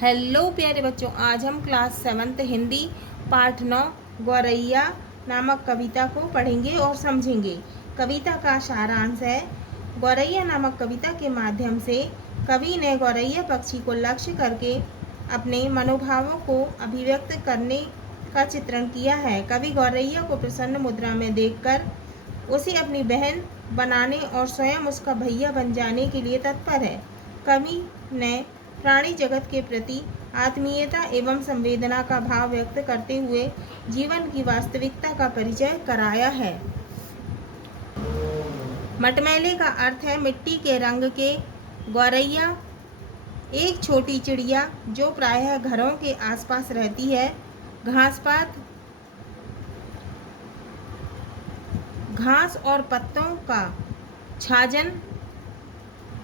Hello प्यारे बच्चों, आज हम क्लास 7th हिंदी पाठ 9 गौरैया नामक कविता को पढ़ेंगे और समझेंगे। कविता का सारांश है। गौरैया नामक कविता के माध्यम से कवि ने गौरैया पक्षी को लक्ष्य करके अपने मनोभावों को अभिव्यक्त करने का चित्रण किया है। कवि गौरैया को प्रसन्न मुद्रा में देखकर उसे अपनी बहन बनाने और स्वयं उसका भैया बन जाने के लिए तत्पर है। कवि ने प्राणी जगत के प्रति आत्मीयता एवं संवेदना का भाव व्यक्त करते हुए जीवन की वास्तविकता का परिचय कराया है। मटमैले का अर्थ है मिट्टी के रंग के। गौरैया एक छोटी चिड़िया जो प्रायः घरों के आसपास रहती है। घास और पत्तों का छाजन,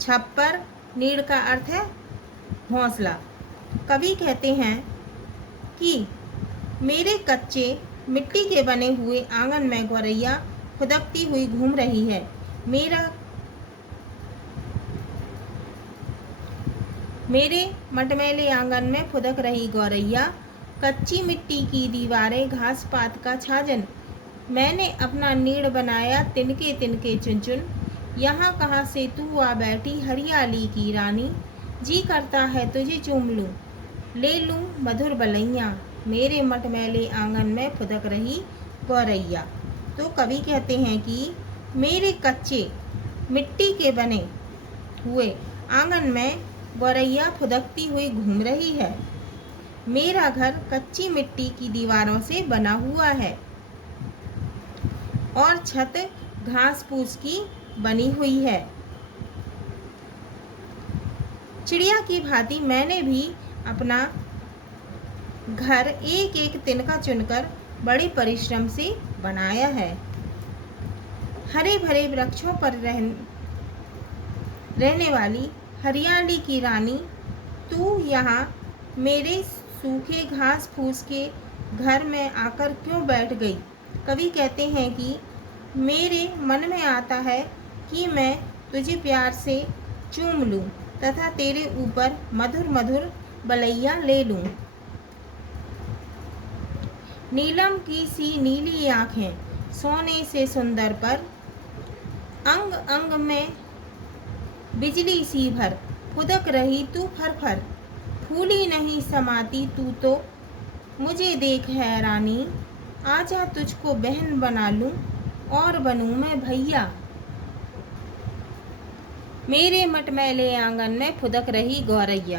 छप्पर। नीड़ का अर्थ है घोंसला। कवि कहते हैं कि मेरे कच्चे मिट्टी के बने हुए आंगन में गौरैया खुदकती हुई घूम रही है। मेरे मटमैले आंगन में फुदक रही गौरैया, कच्ची मिट्टी की दीवारें, घास पात का छाजन, मैंने अपना नीड़ बनाया तिनके तिनके चुन चुन। यहाँ कहाँ से तू आ बैठी हरियाली की रानी, जी करता है तुझे चूम लूं, ले लूं मधुर बलैया, मेरे मटमैले आंगन में फुदक रही गौरैया। तो कवि कहते हैं कि मेरे कच्चे मिट्टी के बने हुए आंगन में गौरैया फुदकती हुई घूम रही है। मेरा घर कच्ची मिट्टी की दीवारों से बना हुआ है और छत घास फूस की बनी हुई है। चिड़िया की भांति मैंने भी अपना घर एक एक तिनका चुनकर बड़े परिश्रम से बनाया है। हरे भरे वृक्षों पर रहने वाली हरियाली की रानी, तू यहाँ मेरे सूखे घास फूस के घर में आकर क्यों बैठ गई। कवि कहते हैं कि मेरे मन में आता है कि मैं तुझे प्यार से चूम लूं तथा तेरे ऊपर मधुर मधुर बलैया ले लूं। नीलम की सी नीली आँखें सोने से सुंदर पर, अंग अंग में बिजली सी भर, फुदक रही तू फर फर, फूली नहीं समाती तू तो मुझे देख है रानी, आजा तुझको बहन बना लूं और बनूं मैं भैया, मेरे मटमैले आंगन में फुदक रही गौरैया।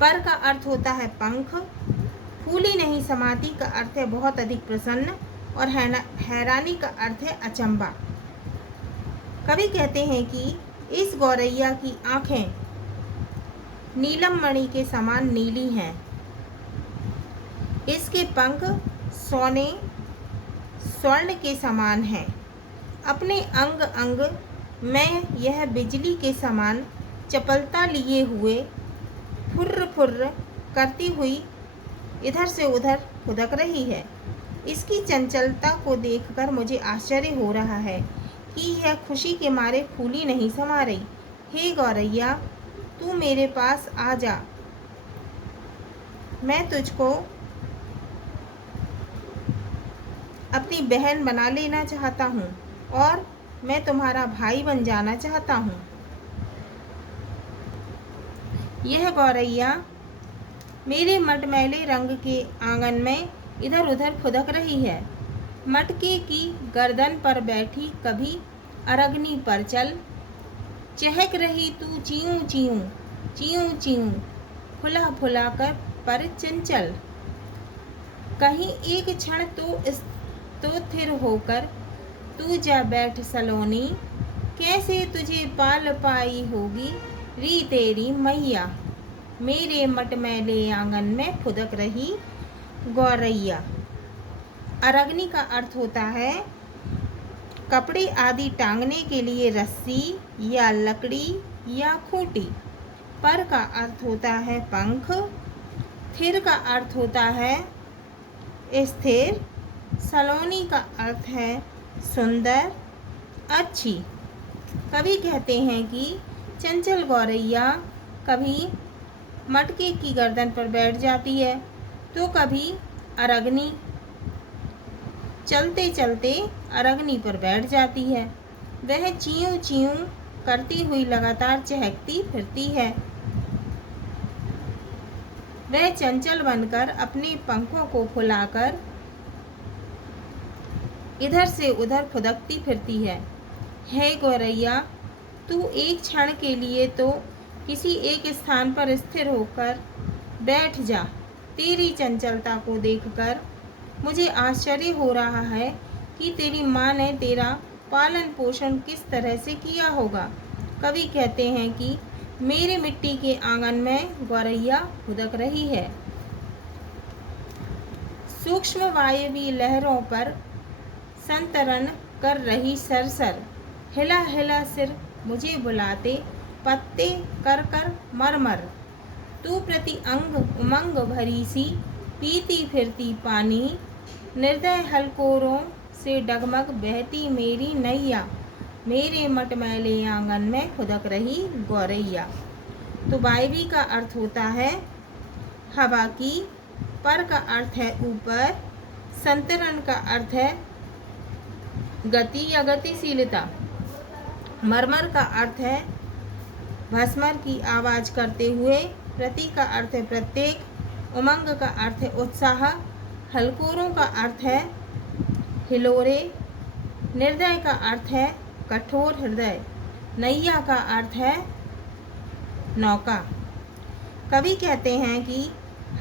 पर का अर्थ होता है पंख। फूली नहीं समाती का अर्थ है बहुत अधिक प्रसन्न और हैरानी का अर्थ है अचंबा। कवि कहते हैं कि इस गौरैया की आंखें नीलम मणि के समान नीली हैं। इसके पंख सोने स्वर्ण के समान हैं। अपने अंग अंग में यह बिजली के समान चपलता लिए हुए फुर्र फुर्र करती हुई इधर से उधर फुदक रही है। इसकी चंचलता को देखकर मुझे आश्चर्य हो रहा है कि यह खुशी के मारे फूली नहीं समा रही। हे गौरैया, तू मेरे पास आ जा, मैं तुझको अपनी बहन बना लेना चाहता हूँ और मैं तुम्हारा भाई बन जाना चाहता हूँ। यह गौरैया मेरे मटमैले रंग के आंगन में इधर उधर फुदक रही है। मटके की गर्दन पर बैठी कभी अरगनी पर चल, चहक रही तू चीऊँ चीऊँ चीऊँ चीऊँ, फुला फुला कर पर चंचल, कहीं एक क्षण तो थिर होकर तू जा बैठ सलोनी, कैसे तुझे पाल पाई होगी री तेरी मैया, मेरे मटमैले आंगन में फुदक रही गौरैया। अरगनी का अर्थ होता है कपड़े आदि टांगने के लिए रस्सी या लकड़ी या खूंटी। पर का अर्थ होता है पंख। थिर का अर्थ होता है स्थिर। सलोनी का अर्थ है सुंदर। अच्छी। कवि कहते हैं कि चंचल गौरैया कभी मटके की गर्दन पर बैठ जाती है तो कभी अरगनी चलते चलते अरगनी पर बैठ जाती है। वह चीयूं चीयूं करती हुई लगातार चहकती फिरती है। वह चंचल बनकर अपने पंखों को फुलाकर इधर से उधर फुदकती फिरती है। हे गौरैया, तू एक क्षण के लिए तो किसी एक स्थान पर स्थिर होकर बैठ जा। तेरी चंचलता को देखकर मुझे आश्चर्य हो रहा है कि तेरी माँ ने तेरा पालन पोषण किस तरह से किया होगा। कवि कहते हैं कि मेरे मिट्टी के आंगन में गौरैया फुदक रही है। सूक्ष्म वायवीय लहरों पर संतरण कर रही सरसर, हिला हिला सिर मुझे बुलाते पत्ते कर कर मरमर। तू प्रति अंग उमंग भरी सी पीती फिरती पानी, निर्दय हलकोरों से डगमग बहती मेरी नैया, मेरे मटमैले आंगन में खुदक रही गौरैया। तो वायवी का अर्थ होता है हवा की, पर का अर्थ है ऊपर, संतरण का अर्थ है गति या गतिशीलता, मरमर का अर्थ है भस्मर की आवाज करते हुए, प्रति का अर्थ है प्रत्येक, उमंग का अर्थ है उत्साह, हलकोरों का अर्थ है हिलोरे, निर्दय का अर्थ है कठोर हृदय, नैया का अर्थ है नौका। कवि कहते हैं कि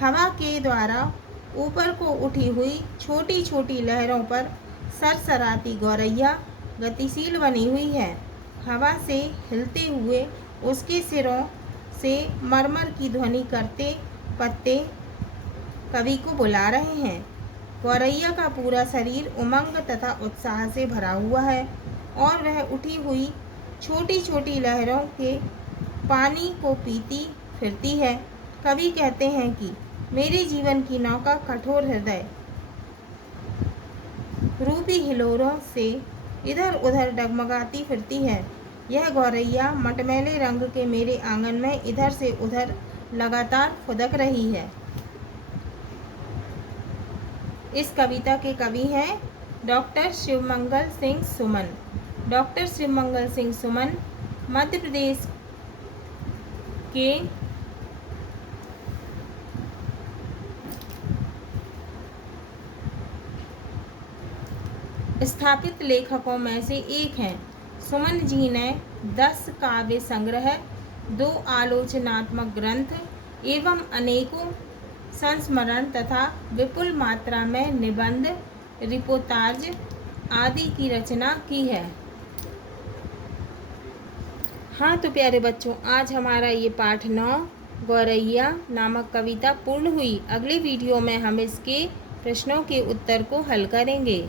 हवा के द्वारा ऊपर को उठी हुई छोटी छोटी लहरों पर सरसराती गौरैया गतिशील बनी हुई है। हवा से हिलते हुए उसके सिरों से मरमर की ध्वनि करते पत्ते कवि को बुला रहे हैं। गौरैया का पूरा शरीर उमंग तथा उत्साह से भरा हुआ है और वह उठी हुई छोटी छोटी लहरों के पानी को पीती फिरती है। कवि कहते हैं कि मेरे जीवन की नौका कठोर हृदय रूपी हिलोरों से इधर उधर डगमगाती फिरती है। यह गौरैया मटमैले रंग के मेरे आंगन में इधर से उधर लगातार फुदक रही है। इस कविता के कवि हैं डॉक्टर शिवमंगल सिंह सुमन। डॉक्टर शिवमंगल सिंह सुमन मध्य प्रदेश के स्थापित लेखकों में से एक हैं। सुमन जी ने 10 काव्य संग्रह, 2 आलोचनात्मक ग्रंथ एवं अनेकों संस्मरण तथा विपुल मात्रा में निबंध, रिपोर्टाज आदि की रचना की है। हाँ तो प्यारे बच्चों, आज हमारा ये पाठ 9 गौरैया नामक कविता पूर्ण हुई। अगले वीडियो में हम इसके प्रश्नों के उत्तर को हल करेंगे।